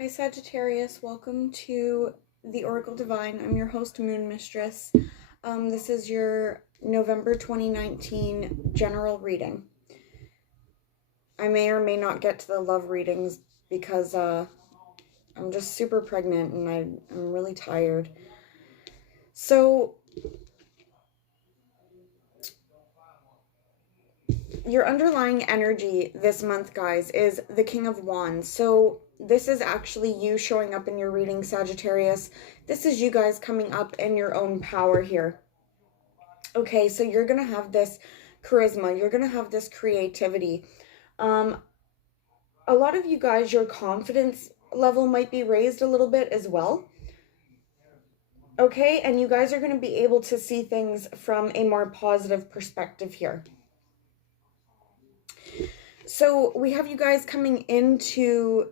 Hi Sagittarius, welcome to the Oracle Divine. I'm your host, Moon Mistress. This is your November 2019 general reading. I may or may not get to the love readings because I'm just super pregnant and I'm really tired. So, your underlying energy this month, guys, is the King of Wands. So this is actually you showing up in your reading, Sagittarius. This is you guys coming up in your own power here. Okay, so you're going to have this charisma. You're going to have this creativity. A lot of you guys, your confidence level might be raised a little bit as well. Okay, and you guys are going to be able to see things from a more positive perspective here. So we have you guys coming into...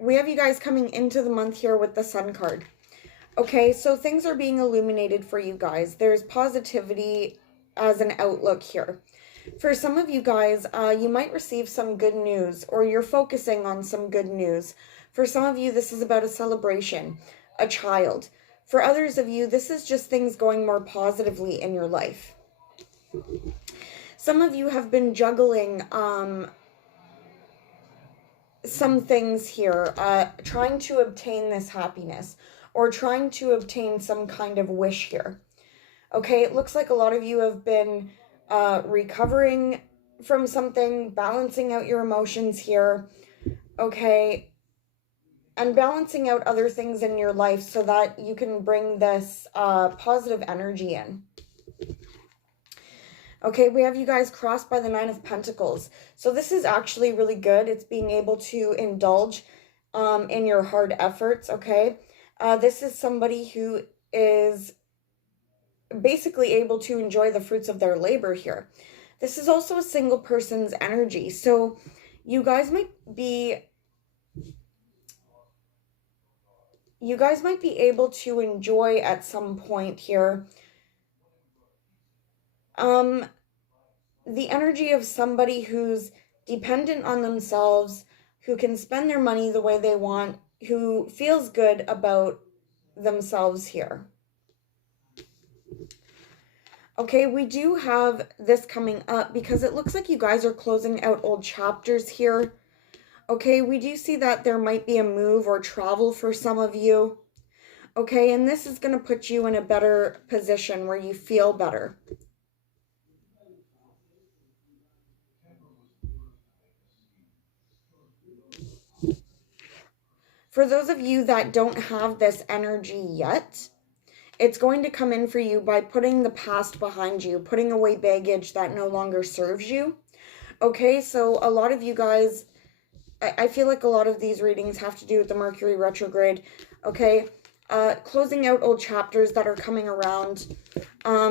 We have you guys coming into the month here with the Sun card. Okay, so things are being illuminated for you guys. There's positivity as an outlook here. For some of you guys, you might receive some good news, or you're focusing on some good news. For some of you, this is about a celebration, a child. For others of you, this is just things going more positively in your life. Some of you have been juggling some things here, trying to obtain this happiness, or trying to obtain some kind of wish here. Okay, it looks like a lot of you have been recovering from something, balancing out your emotions here, okay, and balancing out other things in your life so that you can bring this positive energy in. Okay, we have you guys crossed by the Nine of Pentacles. So this is actually really good. It's being able to indulge in your hard efforts, okay? This is somebody who is basically able to enjoy the fruits of their labor here. This is also a single person's energy. So you guys might be able to enjoy at some point here the energy of somebody who's dependent on themselves, who can spend their money the way they want, who feels good about themselves here. Okay, we do have this coming up because it looks like you guys are closing out old chapters here. Okay, we do see that there might be a move or travel for some of you. Okay, and this is going to put you in a better position where you feel better. For those of you that don't have this energy yet, it's going to come in for you by putting the past behind you, putting away baggage that no longer serves you. Okay, so a lot of you guys, I feel like a lot of these readings have to do with the Mercury retrograde. Okay, closing out old chapters that are coming around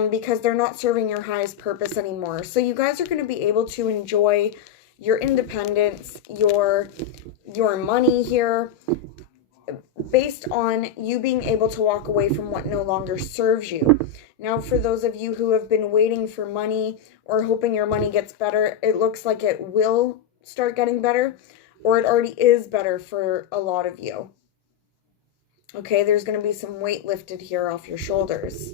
because they're not serving your highest purpose anymore. So you guys are going to be able to enjoy your independence, your money here, based on you being able to walk away from what no longer serves you. Now, for those of you who have been waiting for money or hoping your money gets better, it looks like it will start getting better, or it already is better for a lot of you. Okay, there's going to be some weight lifted here off your shoulders.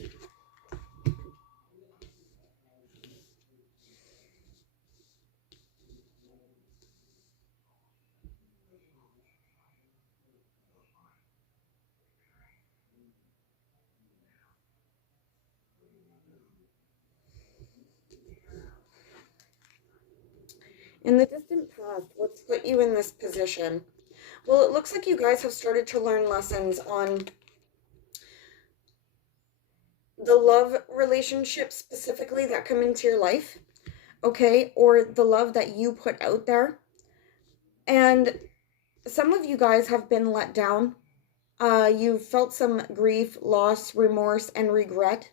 In the distant past, what's put you in this position? Well, it looks like you guys have started to learn lessons on the love relationships specifically that come into your life, okay, or the love that you put out there. And some of you guys have been let down. You've felt some grief, loss, remorse, and regret.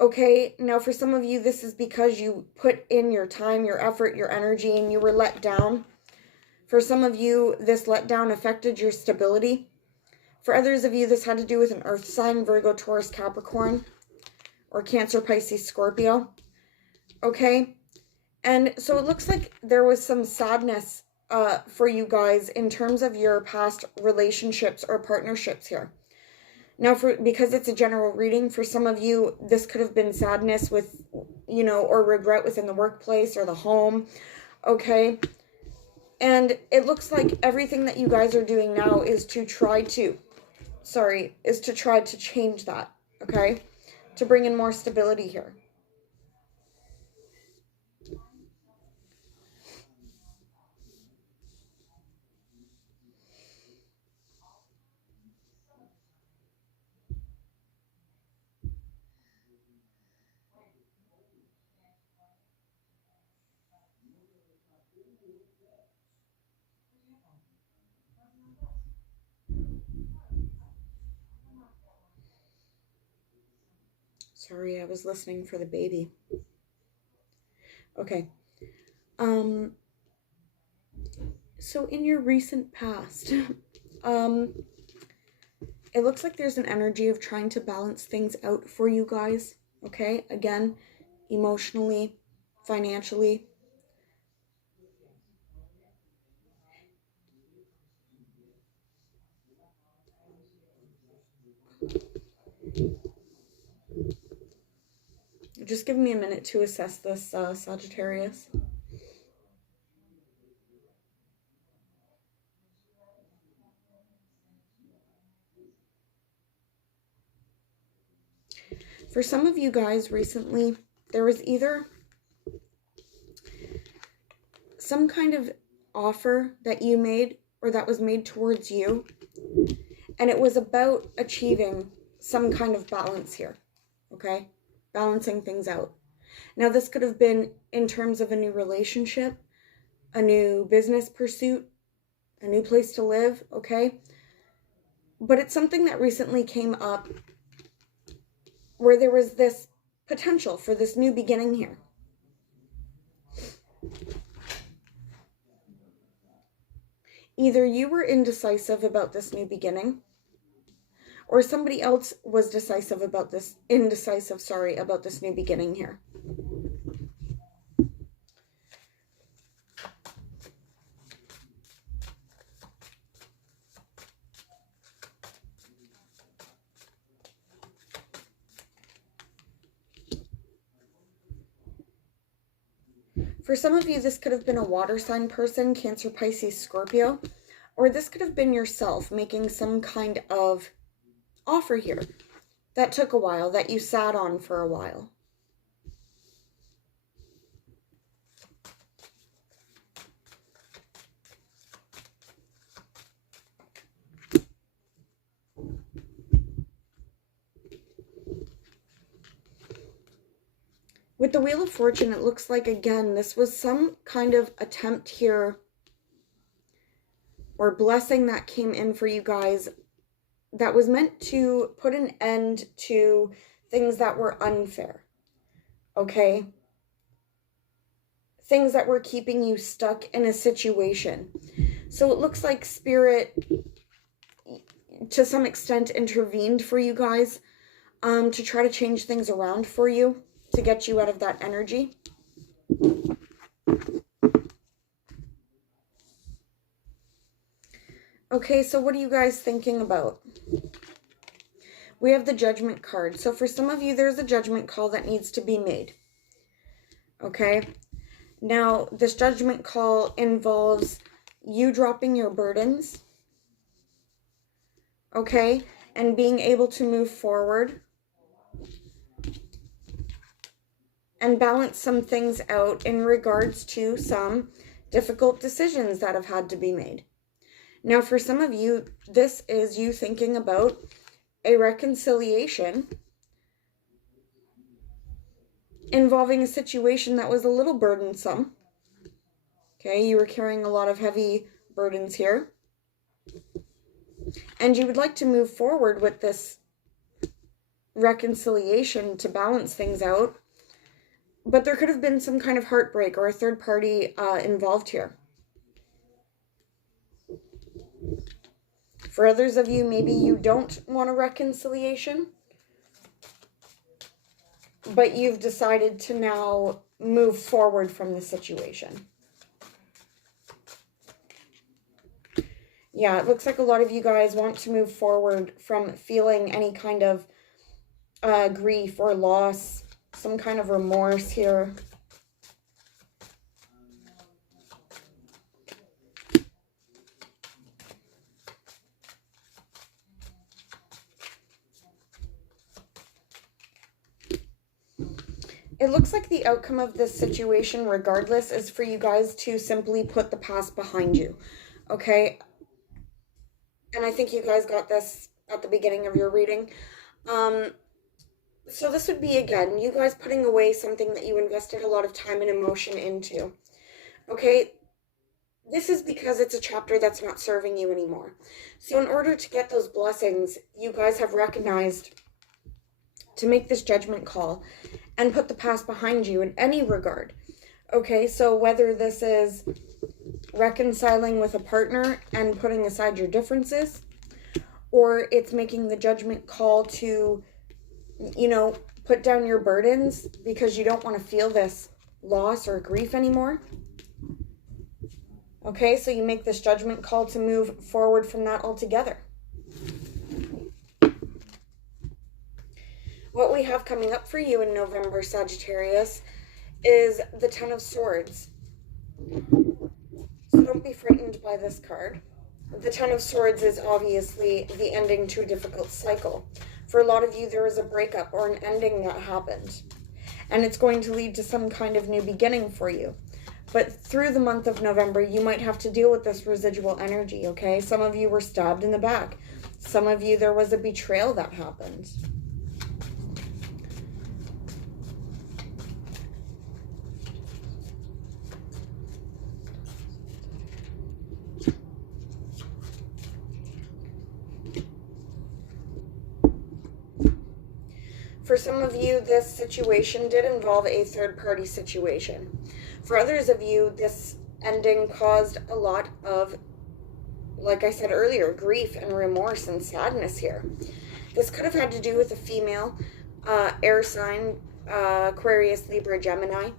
Okay, now for some of you, this is because you put in your time, your effort, your energy, and you were let down. For some of you, this letdown affected your stability. For others of you, this had to do with an earth sign, Virgo, Taurus, Capricorn, or Cancer, Pisces, Scorpio. Okay, And so it looks like there was some sadness for you guys in terms of your past relationships or partnerships here. Now, because it's a general reading, for some of you, this could have been sadness with, or regret within the workplace or the home, okay? And it looks like everything that you guys are doing now is to try to change that, okay? To bring in more stability here. Sorry, I was listening for the baby. Okay. So in your recent past, it looks like there's an energy of trying to balance things out for you guys, okay? Again, emotionally, financially. Just give me a minute to assess this, Sagittarius. For some of you guys recently, there was either some kind of offer that you made or that was made towards you, and it was about achieving some kind of balance here, okay? Balancing things out. Now, this could have been in terms of a new relationship, a new business pursuit, a new place to live, okay? But it's something that recently came up where there was this potential for this new beginning here. Either you were indecisive about this new beginning, or somebody else was indecisive about this new beginning here. For some of you, this could have been a water sign person, Cancer, Pisces, Scorpio, or this could have been yourself making some kind of offer here that took a while, that you sat on for a while. With the Wheel of Fortune, it looks like, again, this was some kind of attempt here or blessing that came in for you guys that was meant to put an end to things that were unfair, okay? Things that were keeping you stuck in a situation. So it looks like Spirit, to some extent, intervened for you guys to try to change things around for you, to get you out of that energy. Okay, so what are you guys thinking about? We have the Judgment card. So for some of you, there's a judgment call that needs to be made. Okay? Now, this judgment call involves you dropping your burdens. Okay? And being able to move forward. And balance some things out in regards to some difficult decisions that have had to be made. Now, for some of you, this is you thinking about a reconciliation involving a situation that was a little burdensome. Okay, you were carrying a lot of heavy burdens here. And you would like to move forward with this reconciliation to balance things out. But there could have been some kind of heartbreak or a third party involved here. For others of you, maybe you don't want a reconciliation, but you've decided to now move forward from the situation. Yeah, it looks like a lot of you guys want to move forward from feeling any kind of grief or loss, some kind of remorse here. It looks like the outcome of this situation, regardless, is for you guys to simply put the past behind you, okay? And I think you guys got this at the beginning of your reading. So this would be, again, you guys putting away something that you invested a lot of time and emotion into, okay? This is because it's a chapter that's not serving you anymore. So in order to get those blessings, you guys have recognized to make this judgment call and put the past behind you in any regard. Okay, so whether this is reconciling with a partner and putting aside your differences, or it's making the judgment call to, you know, put down your burdens because you don't want to feel this loss or grief anymore. Okay, so you make this judgment call to move forward from that altogether. What we have coming up for you in November, Sagittarius, is the Ten of Swords. So don't be frightened by this card. The Ten of Swords is obviously the ending to a difficult cycle. For a lot of you, there is a breakup or an ending that happened. And it's going to lead to some kind of new beginning for you. But through the month of November, you might have to deal with this residual energy, okay? Some of you were stabbed in the back. Some of you, there was a betrayal that happened. For some of you, this situation did involve a third-party situation. For others of you, this ending caused a lot of, like I said earlier, grief and remorse and sadness here. This could have had to do with a female, air sign, Aquarius, Libra, Gemini.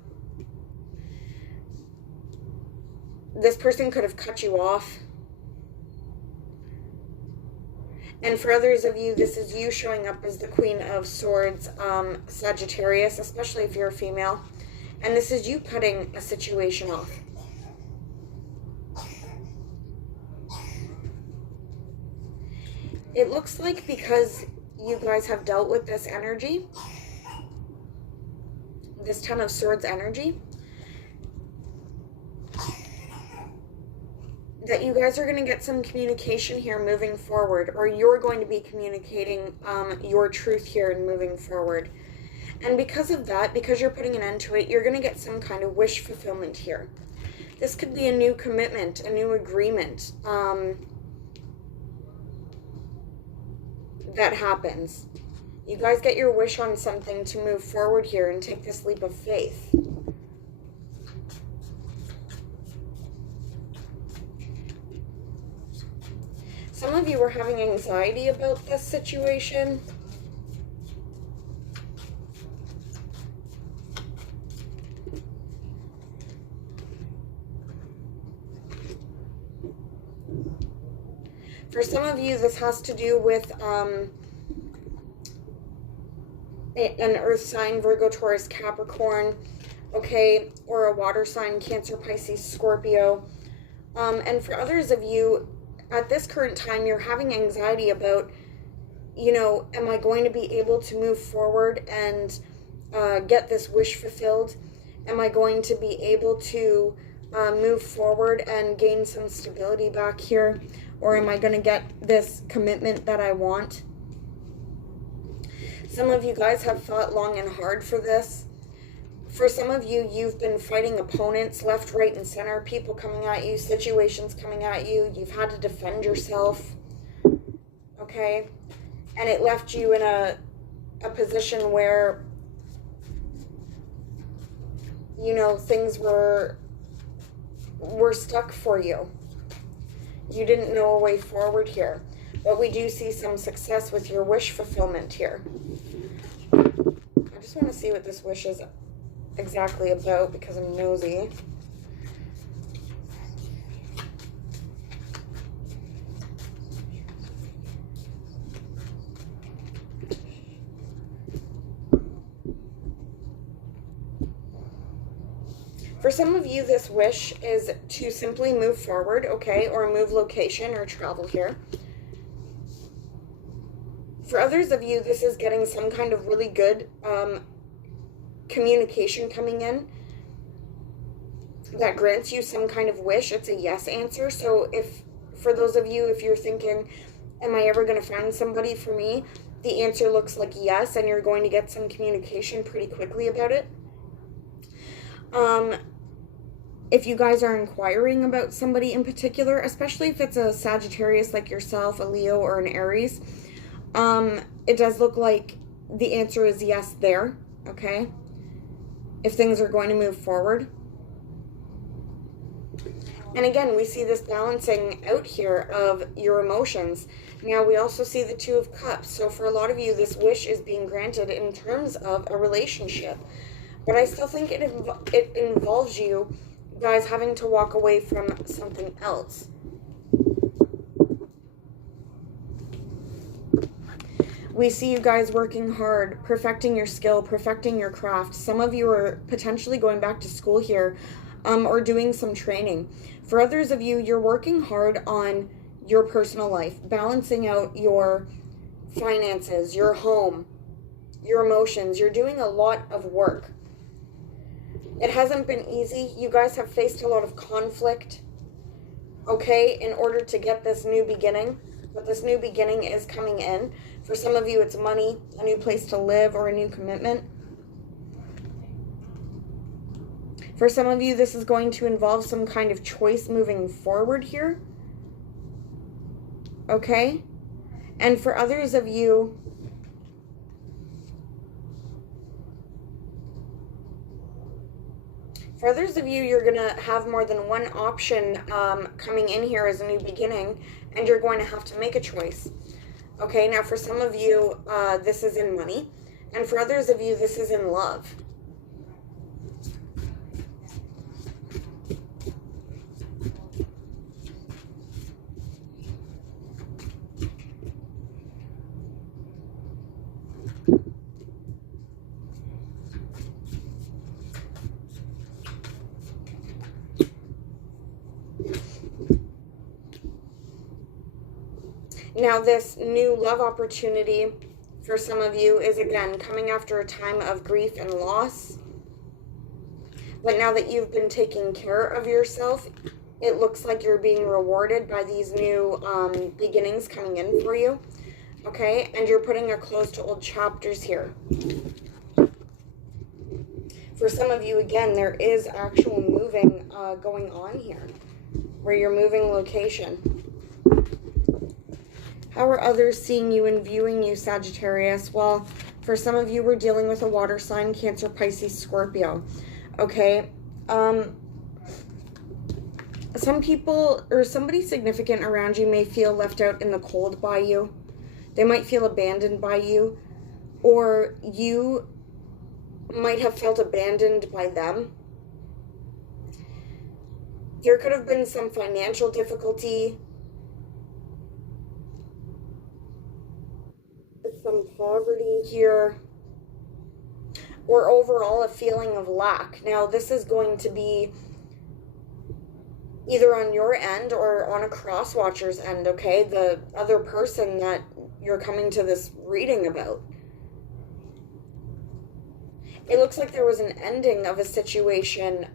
This person could have cut you off. And for others of you, this is you showing up as the Queen of Swords, Sagittarius, especially if you're a female. And this is you cutting a situation off. It looks like because you guys have dealt with this energy, this Ten of Swords energy, that you guys are going to get some communication here moving forward, or you're going to be communicating your truth here and moving forward. And because of that, because you're putting an end to it, you're going to get some kind of wish fulfillment here. This could be a new commitment, a new agreement that happens. You guys get your wish on something to move forward here and take this leap of faith. Some of you were having anxiety about this situation. For some of you, this has to do with an earth sign, Virgo, Taurus, Capricorn, okay, or a water sign, Cancer, Pisces, Scorpio. And for others of you, at this current time, you're having anxiety about, you know, am I going to be able to move forward and get this wish fulfilled? Am I going to be able to move forward and gain some stability back here? Or am I going to get this commitment that I want? Some of you guys have fought long and hard for this. For some of you, you've been fighting opponents left, right, and center, people coming at you, situations coming at you. You've had to defend yourself, okay? And it left you in a position where, you know, things were stuck for you. You didn't know a way forward here. But we do see some success with your wish fulfillment here. I just want to see what this wish is exactly about because I'm nosy. For some of you, this wish is to simply move forward, okay, or move location or travel here. For others of you, this is getting some kind of really good communication coming in that grants you some kind of wish. It's a yes answer. So for those of you, if you're thinking, am I ever going to find somebody for me? The answer looks like yes, and you're going to get some communication pretty quickly about it. If you guys are inquiring about somebody in particular, especially if it's a Sagittarius like yourself, a Leo, or an Aries, it does look like the answer is yes there, okay? If things are going to move forward. And again, we see this balancing out here of your emotions. Now, we also see the Two of Cups. So for a lot of you, this wish is being granted in terms of a relationship. But I still think it involves you guys having to walk away from something else. We see you guys working hard, perfecting your skill, perfecting your craft. Some of you are potentially going back to school here, or doing some training. For others of you, you're working hard on your personal life, balancing out your finances, your home, your emotions. You're doing a lot of work. It hasn't been easy. You guys have faced a lot of conflict, okay, in order to get this new beginning. But this new beginning is coming in. For some of you, it's money, a new place to live, or a new commitment. For some of you, this is going to involve some kind of choice moving forward here, okay? And for others of you, you're going to have more than one option coming in here as a new beginning, and you're going to have to make a choice. Okay, now for some of you, this is in money, and for others of you, this is in love. Now, this new love opportunity for some of you is, again, coming after a time of grief and loss. But now that you've been taking care of yourself, it looks like you're being rewarded by these new beginnings coming in for you. Okay? And you're putting a close to old chapters here. For some of you, again, there is actual moving going on here, where you're moving location. How are others seeing you and viewing you, Sagittarius? Well, for some of you, we're dealing with a water sign, Cancer, Pisces, Scorpio. Okay? Some people or somebody significant around you may feel left out in the cold by you. They might feel abandoned by you. Or you might have felt abandoned by them. There could have been some financial difficulty, some poverty here, or overall a feeling of lack. Now, this is going to be either on your end or on a cross-watcher's end, okay? The other person that you're coming to this reading about. It looks like there was an ending of a situation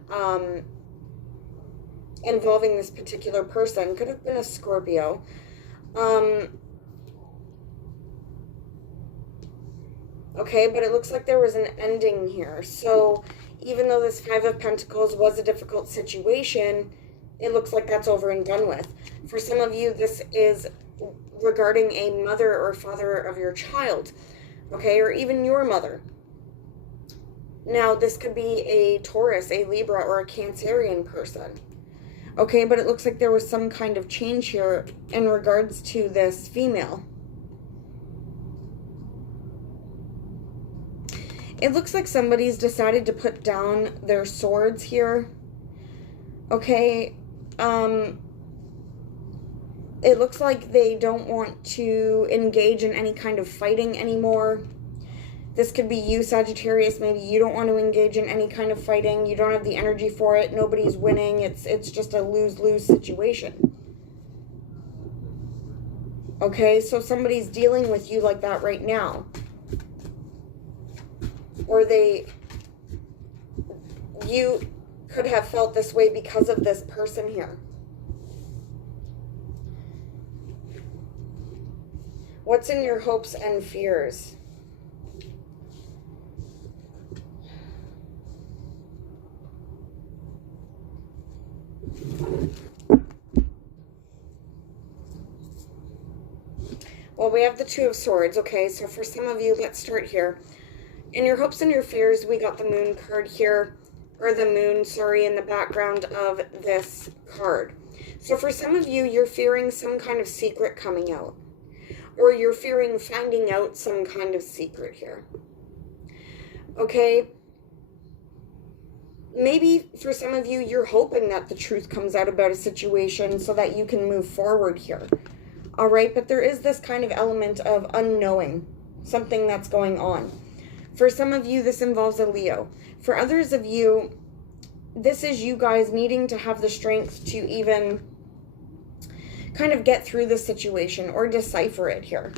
involving this particular person. Could have been a Scorpio. Okay, but it looks like there was an ending here. So even though this Five of Pentacles was a difficult situation, it looks like that's over and done with. For some of you, this is regarding a mother or father of your child, okay, or even your mother. Now, this could be a Taurus, a Libra, or a Cancerian person. Okay, but it looks like there was some kind of change here in regards to this female. It looks like somebody's decided to put down their swords here. Okay, it looks like they don't want to engage in any kind of fighting anymore. This could be you, Sagittarius. Maybe you don't want to engage in any kind of fighting. You don't have the energy for it. Nobody's winning. It's just a lose-lose situation. Okay, so somebody's dealing with you like that right now. Or you could have felt this way because of this person here. What's in your hopes and fears? Well, we have the Two of Swords, okay? So for some of you, let's start here. In your hopes and your fears, we got the Moon card here, or the Moon, sorry, in the background of this card. So for some of you, you're fearing some kind of secret coming out, or you're fearing finding out some kind of secret here. Okay? Maybe for some of you, you're hoping that the truth comes out about a situation so that you can move forward here. All right, but there is this kind of element of unknowing, something that's going on. For some of you, this involves a Leo. For others of you, this is you guys needing to have the strength to even kind of get through the situation or decipher it here.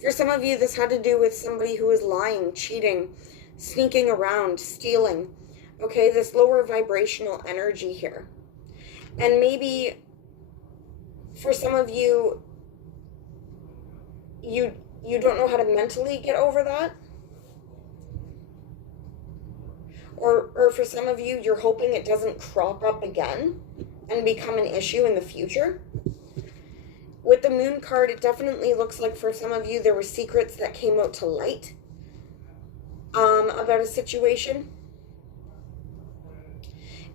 For some of you, this had to do with somebody who is lying, cheating, sneaking around, stealing. Okay, this lower vibrational energy here. And maybe for some of you, you don't know how to mentally get over that. Or for some of you, you're hoping it doesn't crop up again and become an issue in the future. With the Moon card, it definitely looks like for some of you, there were secrets that came out to light about a situation.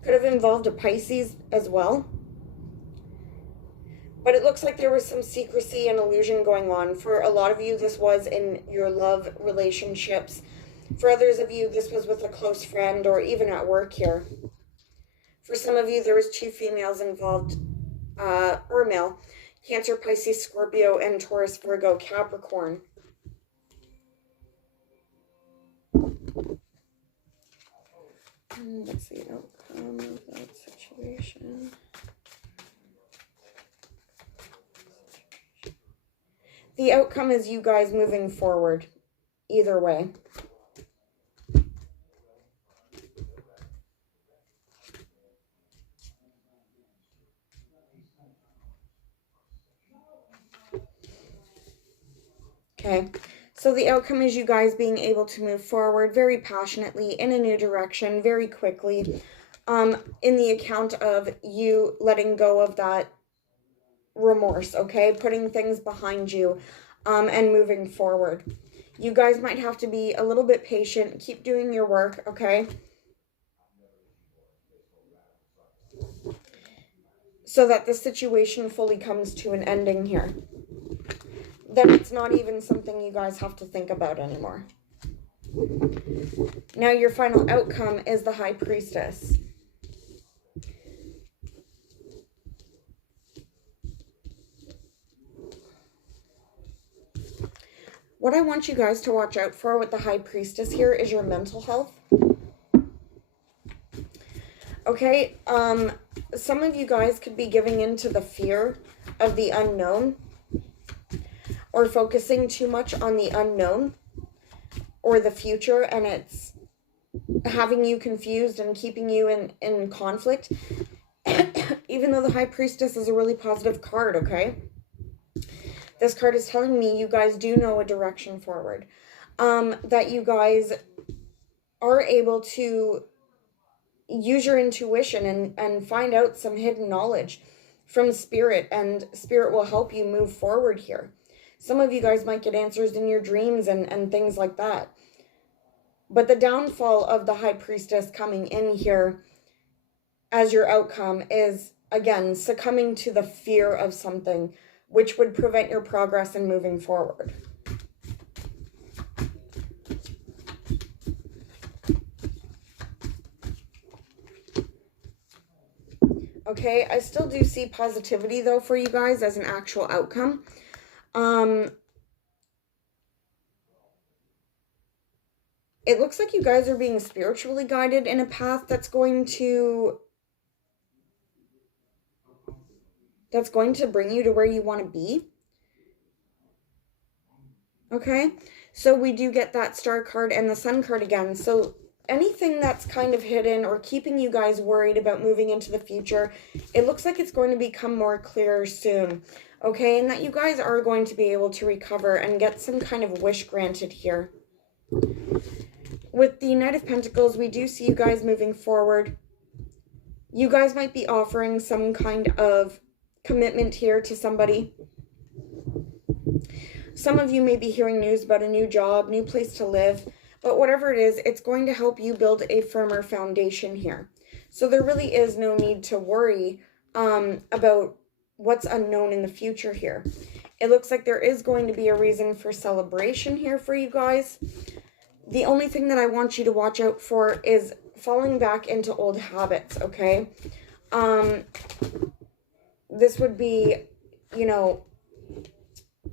Could have involved a Pisces as well. But it looks like there was some secrecy and illusion going on. For a lot of you, this was in your love relationships. For others of you, this was with a close friend or even at work here. For some of you, there was 2 females involved, or male. Cancer, Pisces, Scorpio, and Taurus, Virgo, Capricorn. Let's see the outcome of that situation. The outcome is you guys moving forward, either way. Okay, so the outcome is you guys being able to move forward very passionately in a new direction, very quickly, in the account of you letting go of that remorse, okay? Putting things behind you, and moving forward. You guys might have to be a little bit patient. Keep doing your work, okay? So that the situation fully comes to an ending here. Then it's not even something you guys have to think about anymore. Now your final outcome is the High Priestess. What I want you guys to watch out for with the High Priestess here is your mental health. Okay, some of you guys could be giving into the fear of the unknown, or focusing too much on the unknown or the future, and it's having you confused and keeping you in conflict, even though the High Priestess is a really positive card, okay? This card is telling me you guys do know a direction forward, that you guys are able to use your intuition and find out some hidden knowledge from Spirit, and Spirit will help you move forward here. Some of you guys might get answers in your dreams and things like that. But the downfall of the High Priestess coming in here as your outcome is, again, succumbing to the fear of something, which would prevent your progress in moving forward. Okay, I still do see positivity though for you guys as an actual outcome. It looks like you guys are being spiritually guided in a path that's going to bring you to where you want to be. Okay, so we do get that star card and the sun card again. So anything that's kind of hidden or keeping you guys worried about moving into the future, it looks like it's going to become more clear soon. Okay, and that you guys are going to be able to recover and get some kind of wish granted here. With the Knight of Pentacles, we do see you guys moving forward. You guys might be offering some kind of commitment here to somebody. Some of you may be hearing news about a new job, new place to live, but whatever it is, it's going to help you build a firmer foundation here. So there really is no need to worry about what's unknown in the future here. It looks like there is going to be a reason for celebration here for you guys. The only thing that I want you to watch out for is falling back into old habits, okay? This would be, you know,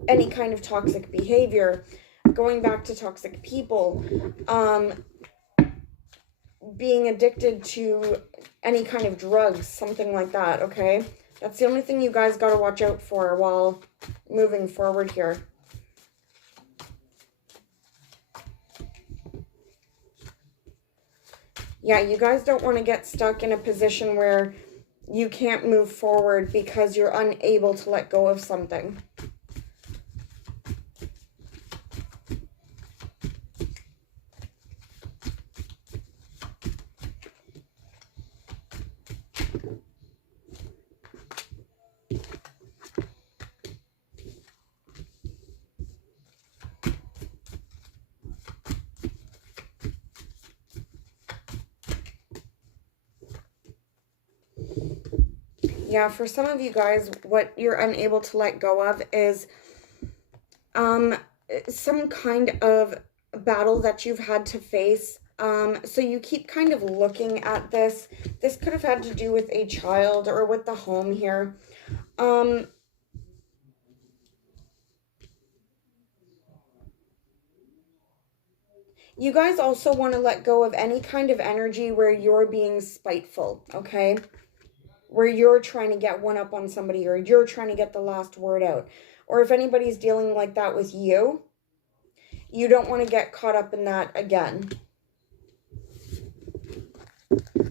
any kind of toxic behavior, going back to toxic people, being addicted to any kind of drugs, something like that, okay? That's the only thing you guys got to watch out for while moving forward here. Yeah, you guys don't want to get stuck in a position where you can't move forward because you're unable to let go of something. Yeah, for some of you guys, what you're unable to let go of is some kind of battle that you've had to face. So you keep kind of looking at this. This could have had to do with a child or with the home here. You guys also want to let go of any kind of energy where you're being spiteful, okay? Where you're trying to get one up on somebody or you're trying to get the last word out. Or if anybody's dealing like that with you, you don't want to get caught up in that again.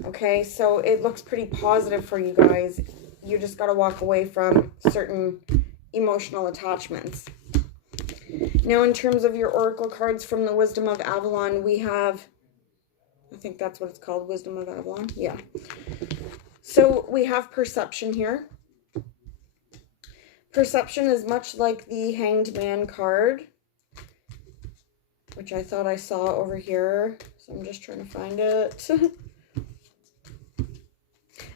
Okay, so it looks pretty positive for you guys. You just got to walk away from certain emotional attachments. Now, in terms of your oracle cards from the Wisdom of Avalon, we have, I think that's what it's called, Wisdom of Avalon. Yeah. So we have perception here. Perception is much like the Hanged Man card, which I thought I saw over here. So I'm just trying to find it.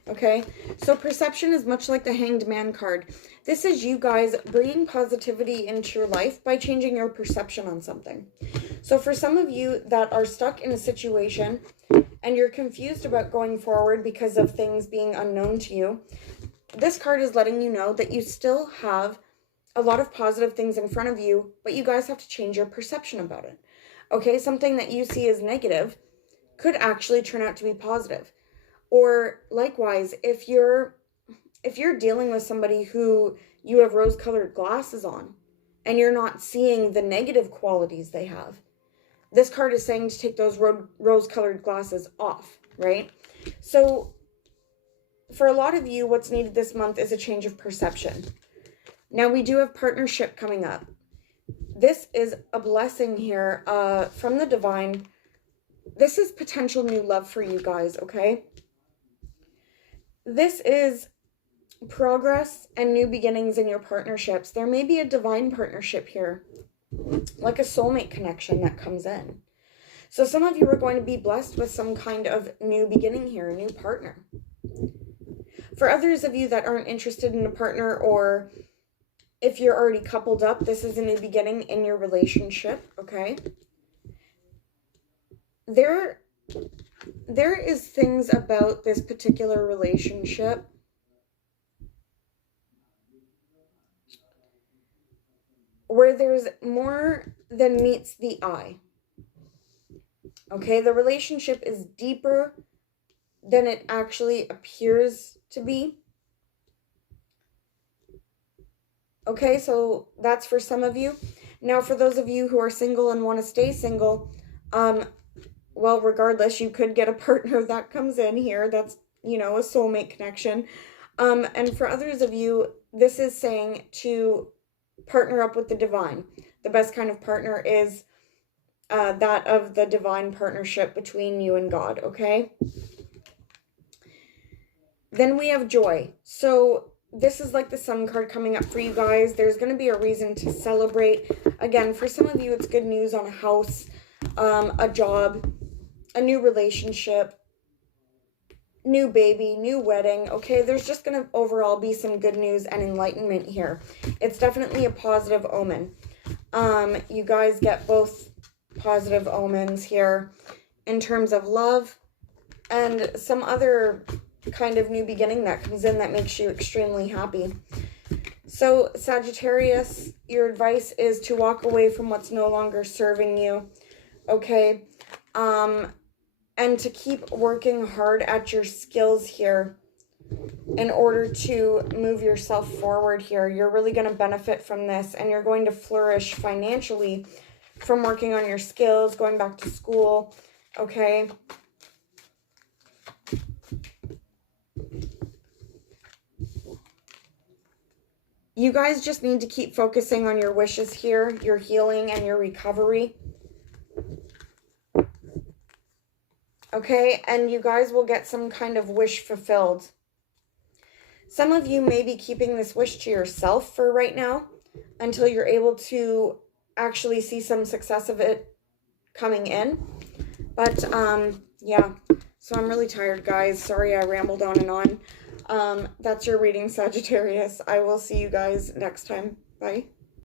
Okay, so perception is much like the Hanged Man card. This is you guys bringing positivity into your life by changing your perception on something. So for some of you that are stuck in a situation and you're confused about going forward because of things being unknown to you, this card is letting you know that you still have a lot of positive things in front of you, but you guys have to change your perception about it. Okay, something that you see as negative could actually turn out to be positive. Or likewise, if you're dealing with somebody who you have rose-colored glasses on and you're not seeing the negative qualities they have, this card is saying to take those rose-colored glasses off, right? So for a lot of you, what's needed this month is a change of perception. Now, we do have partnership coming up. This is a blessing here from the divine. This is potential new love for you guys, okay? This is progress and new beginnings in your partnerships. There may be a divine partnership here, like a soulmate connection that comes in. So some of you are going to be blessed with some kind of new beginning here, a new partner. For others of you that aren't interested in a partner, or if you're already coupled up, this is a new beginning in your relationship, okay? There is things about this particular relationship where there's more than meets the eye. Okay, the relationship is deeper than it actually appears to be. Okay, so that's for some of you. Now, for those of you who are single and want to stay single, well, regardless, you could get a partner that comes in here. That's, you know, a soulmate connection. And for others of you, this is saying to partner up with the divine. The best kind of partner is that of the divine partnership between you and God, okay? Then we have joy. So this is like the sun card coming up for you guys. There's going to be a reason to celebrate. Again, for some of you, it's good news on a house, a job, a new relationship, new baby, new wedding. Okay, there's just going to overall be some good news and enlightenment here. It's definitely a positive omen. You guys get both positive omens here in terms of love and some other kind of new beginning that comes in that makes you extremely happy. So Sagittarius, your advice is to walk away from what's no longer serving you, okay? And to keep working hard at your skills here in order to move yourself forward here. You're really going to benefit from this, and you're going to flourish financially from working on your skills, going back to school, okay? You guys just need to keep focusing on your wishes here, your healing and your recovery. Okay, and you guys will get some kind of wish fulfilled. Some of you may be keeping this wish to yourself for right now until you're able to actually see some success of it coming in. But, yeah, so I'm really tired, guys. Sorry I rambled on and on. That's your reading, Sagittarius. I will see you guys next time. Bye.